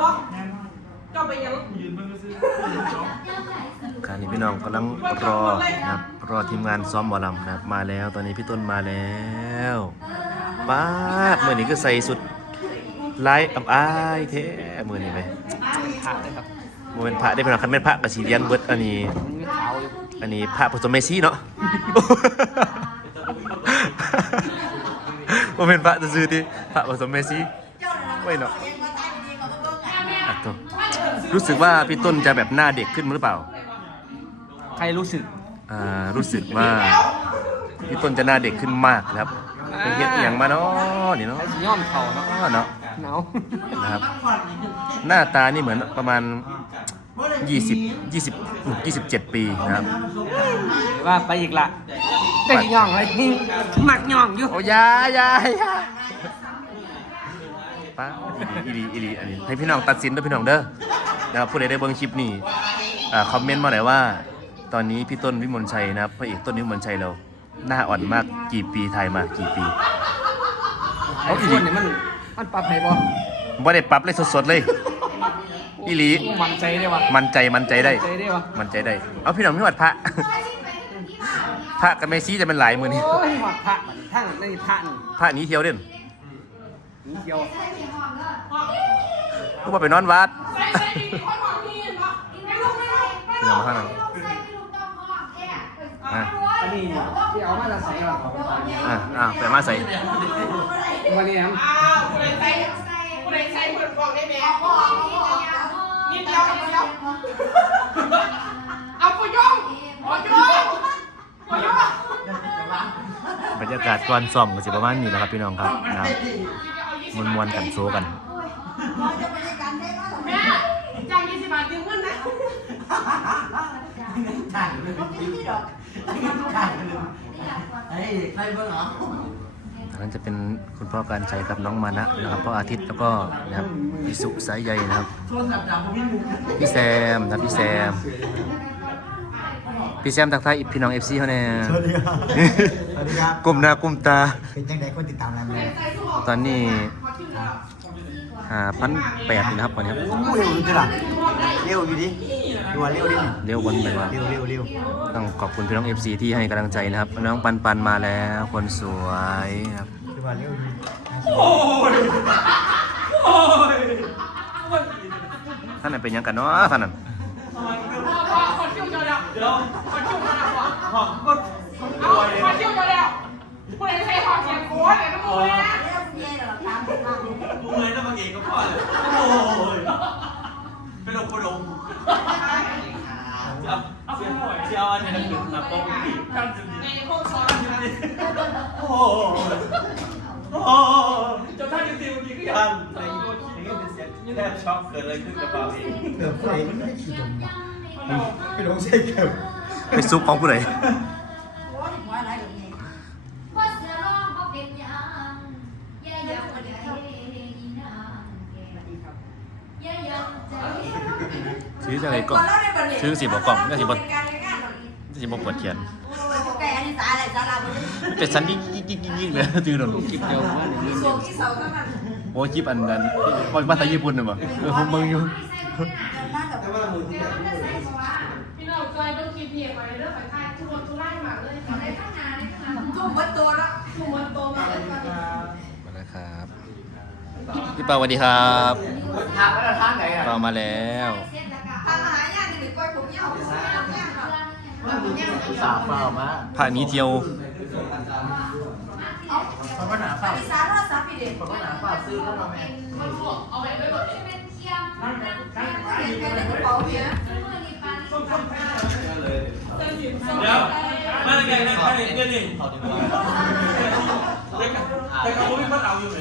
บ่เจ้าไปยังยืนเพิ่งก็ซื้อการนี้พี่น้องกำลังรอนะครับรอทีมงานซ้อมหมอลำนะครับมาแล้วตอนนี้พี่ต้นมาแล้วป้าดเมื่อนี้ก็ใส่สุดลายอับอายแท้มือนี้ไหมขาดเลยครับโมเป็นพระได้เป็นคันเป็นพระกระสีเลี้ยงเบิดอันนี้มันไม่ขาวอยู่อันนี้พระผสมเมซี่เนาะโมเป็นพระจะซื้อที่พระผสมเมซี่ไม่เนาะอะตัว รู้สึกว่าพี่ต้นจะแบบหน้าเด็กขึ้นหรือเปล่า ใครรู้สึก อ่า รู้สึกว่าพี่ต้นจะหน้าเด็กขึ้นมากนะครับไปเฮ็ดอหย่างมาเนาะนี่เนาะไอ้สิย่อมเข่าเนาะเนาะหนาวนะครับ หน้าตานี่เหมือนประมาณ 20 20 27 ปีนะครับหรือว่าไปอีกละแต่สิย่องเลยนี่หมักย่องอยู่โอ้ยายายา ป้าอีหลีอีหลีอีหลีอันนี้ให้พี่น้องตัดสินด้วยพี่น้องเด้อนะครับผู้ใดได้เบิ่งคลิปนี้อ่าคอมเมนต์มาหน่อยว่า ตอนนี้พี่ต้นวิมลชัยนะครับพระเอกต้นวิมลชัยเราหน้าอ่อนมากกี่ปีไทยมากี่ปีไอ้คนเนี่ยมันมันปลาไผ่บ่บ่ได้ปรับเลยสดๆเลยอีหลีมันใจได้วะมันใจมันใจได้ใจได้วะมันใจได้เอาพี่น้องพี่วัดพระพระกับเมซี่จะเป็นหลายมือนี่โอ้ยหมักพระบัดนี้ทั้งในพระนี่พระหนี้เที่ยวเด่น นี่เดียวก็ว่าไปนอนวัดใส่ใส่ดีคนหอมนี่เนาะไม่รู้ไม่รู้พี่น้องมาข้างหลังอะอันนี้ที่เอามาจะใส่หรออะอะไปมาใส่วันนี้ครับอ้าวผู้ใดใส่ผู้ใดใส่เปิดกล่องได้ไหมนิดเดียวนิดเดียวเอาปุยงปุยงปุยงบรรยากาศก่อนซ้อมก็สิประมาณนี้แหละครับพี่น้องครับนะครับ มวนๆกันโซกันแม่จ่ายยี่สิบบาทยืมเงินนะอันนั้นจะเป็นคุณพ่อการใชัยกับน้องมานะนะครับพ่ออาทิตย์แล้วก็นะครับพี่สุสายใยนะครับพี่แซมนะพี่แซม พี่แซมทักทายพี่น้องเอฟซีเขาแน่สวัสดีครับสวัสดีครับกลุ่มหน้ากลุ่มตา เป็นจังไดคนติดตามอะไรไหมตอนนี้หาพันแปดนะครับวันนี้ครับโอ้เร็วอยู่จ้ะเร็วอยู่ดิดูว่าเร็วดิเร็ววันไปว่าเร็วเร็วเร็วต้องขอบคุณพี่น้อง FC ที่ให้กำลังใจนะครับ น้องปันปันมาแล้วคนสวยครับดูว่าเร็วอยู่ท่านนั้นเป็นหยังกันเนาะท่านนั้นพ่อคนคิว เจอแล้วเดี๋ยวคนคิวเอแล้วพ่อคนคนคิวเจอแล้วผู้ใดใส่หอดเสียงโค้ดเลยนะมึงนะกูเลยต้องมาเองก็พอเลยโอ้ยเป็นองค์เป็นองค์เอาเสียเชียวอันนี้คือมาป้องปีกในพวกซ้อนนะโอ้โหโอ้โหจนท่านจะติวดีก็ยังในโลกนี้เป็นเสียงแทบช็อกเกิดอะไรขึ้นกับเราเองเกือบใส่มันไม่ได้ขี่ตรงว่ะ ไปลงใส่เกือบไปซุปของผู้ใดซื้อจะอะไรกล่องซื้อสิบกล่องก็สิบกสิบกปิดเขียนเป็นสันยิ่งยิ่งยิ่งยิ่งเลยจืดหนุนกินเดียวว่าหนึ่งเงินเดียวโอ้คลิปอันนั้นว่าภาษาญี่ปุ่นเลยป่ะเออผมมึงอยู่ พี่น้องเคยต้องคิดเพียงไว้เรื่องของไทยทุกคนทุกไล่มาเลยจุ่มวัดตัวละจุ่มวัดตัวมาเลยมาแล้วครับพี่เปาสวัสดีครับทางมาทางไหนอะเปามาแล้วสาเปล่ามาพระหนี้เที่ยวเขาก็หนาเปล่าเอาไว้ไว้หมด เลยเดี๋ยวมาได้ไงนะมาได้เดี๋ยวนี้แต่เขาไม่พัดเอาอยู่ไหน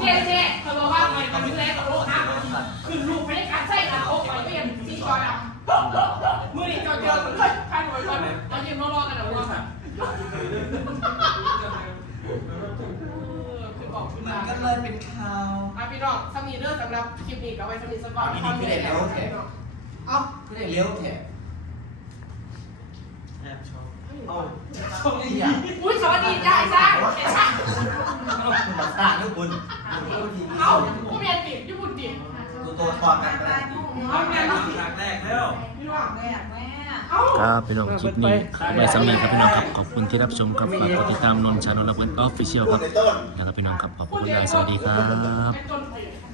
เจ๊เจ๊เขาบอกว่าไงมันดูแลกับโลกนะคือลูกไม่ได้การใส่นะโอ้ไปไม่ยังซีจอยอะมือนี่จอเจอมันเลยพันไว้ก่อนเรายืนรอกันเอาว่าแบบคือบอกคุณมา ก็เลยเป็นข่าว อะพี่น้องถ้ามี เรื่องสำหรับคลิปนี้ก็ไว้สมิธสกอร์คอนเทนต์เอาไม่ได้เลี้ยวแถบแอบชอบเอาชอบนี่อย่างอุ้ยสวัสดีจ้าไอ้ซ่าไอ้ซ่าตาลูกคุณเอาผู้ใหญ่ตัวทอกันไปเอาแม่มาครั้งแรกแล้วพี่น้องแม่แม่เอาครับพี่น้องคลิปนี้ไว้สำเร็จครับพี่น้องครับขอบคุณที่รับชมครับฝากกดติดตามนนท์ชาแนลและเพื่อนออฟฟิเชียลครับนะครับพี่น้องครับขอบคุณหลายสวัสดีครับ